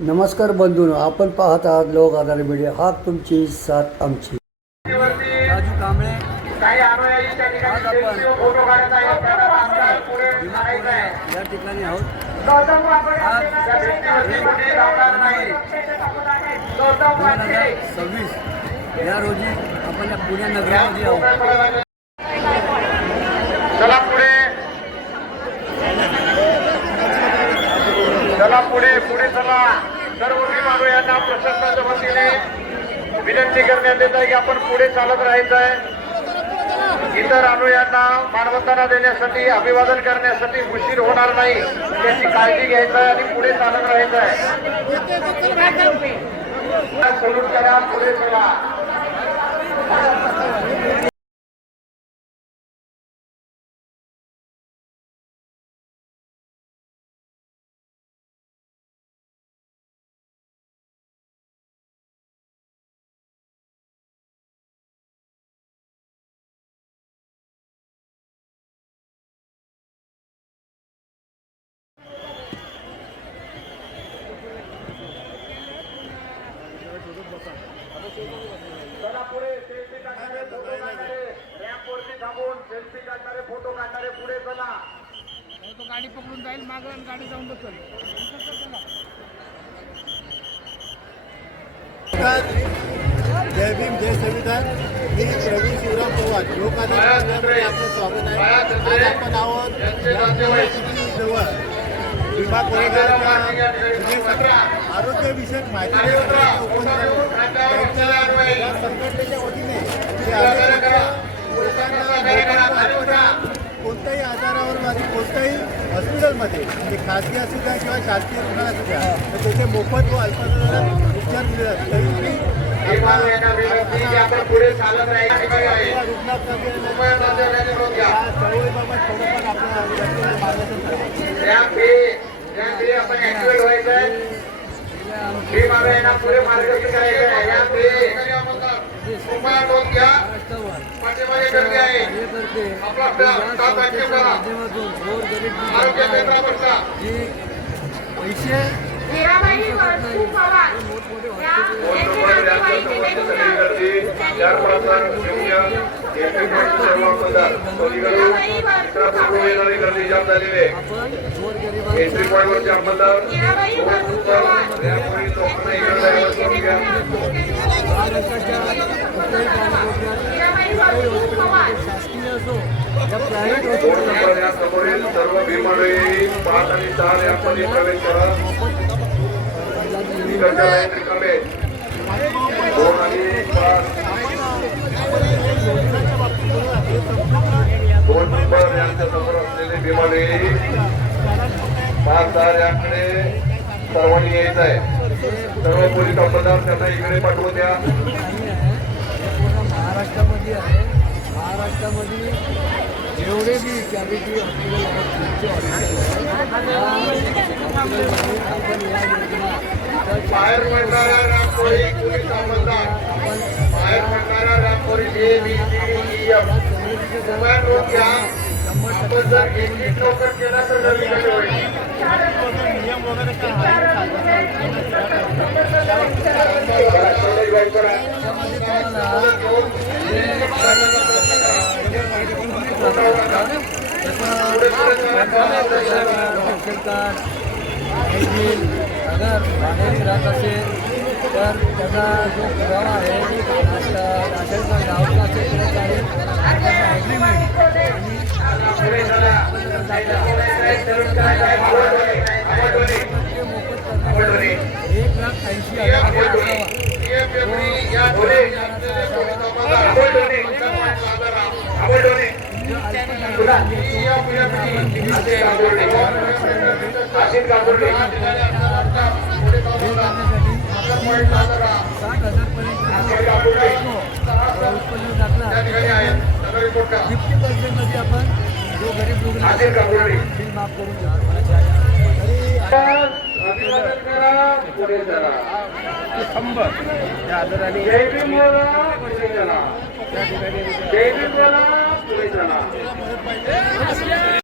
नमस्कार बंधूंनो, आपण पाहत आहात लोक आधार मीडिया. हा तुमची साथ आमची. राजू कांबळे काही अनुयायी त्या ठिकाणी सेल्फी फोटो काढत आहेत. त्यांना तात्काळ पुढे काढायचं आहे. या ठिकाणी आहोत. गौतम वाकडे त्या व्यक्तीवरती लावणार नाही. गौतम वाकडे 2026 या रोजी आपण या पुणे नगरामध्ये आहोत. चला पुढे, चला पुढे, पुढे चला. सर्व विभागांना प्रशासनाच्या वतीने विनंती करण्यात येत आहे की आपण पुढे चालत राहायचं आहे. इतर अनुयांना मानवंदना देण्यासाठी, अभिवादन करण्यासाठी उशीर होणार नाही याची काळजी घ्यायचं आहे आणि पुढे चालत राहायचं आहे. सलूट करा, पुढे चला. चला पुढे, सेल्फी काढणारे, फोटो काढणारे, रॅम्प वरती थांबून सेल्फी काढणारे, फोटो काढणारे पुढे चला. तो गाडी पकडून जाईल मागं आणि गाडी जाऊन बसेल. जय भीम, जय संविधान. मी प्रवीण शिवराम पवार, लोक आधार आपलं स्वागत आहे. आज आपण आहोत जवळ विभाग आरोग्यविषयक माहिती संघटनेच्या वतीने कोणत्याही आजारावर माझी कोणत्याही हॉस्पिटलमध्ये ते खाजगी असू द्या किंवा शासकीय रुग्णालय असू द्या तर त्याचे मोफत व अल्पदरात उपचार दिले जातात. तरी पुढे चालत राहायचं चळवळीबाबत थोडंफार आपल्याला मार्गदर्शन आपण ऍक्टिव्हेट व्हायचंय. पुढे मार्गदर्शन करायचं आहे. पैसे एंट्री पॉइंट वरचे अंमलदार समोरील सर्व भीमावळी 5 आणि 4 यामध्ये प्रवेश करा. लाईन रिकामे 2 आणि 5 2 नंबर यांच्या समोर असलेले भीमावळी 5-4 याकडे सर्वांनी यायचं आहे. सर्व पोलीस अंमलदार त्यांना इकडे पाठवून द्या. महाराष्ट्रामध्ये आहे. महाराष्ट्रामध्ये जेवढे बी कॅबिटी हॉस्पिटल बाहेर पडणाऱ्या रॅम्पोरी पोलीस अंमलदार, बाहेर पडणाऱ्या रॅम्पोरी ABCDEF समान रोज घ्या. आपण जर एक लवकर केला तर नवीन होईल. नियम वगैरे अगर बाहेर राहत असेल तर त्याचा जो पुरावा आहे राशन कार्ड गावचा असेल आणि 1,80,000 50% आपण जो गरीब रुग्ण बिल माफ करून अभिवादन करा, पुढे चला. जय भीम बोला, पुढे चला. जय भीम बोला, पुढे चला.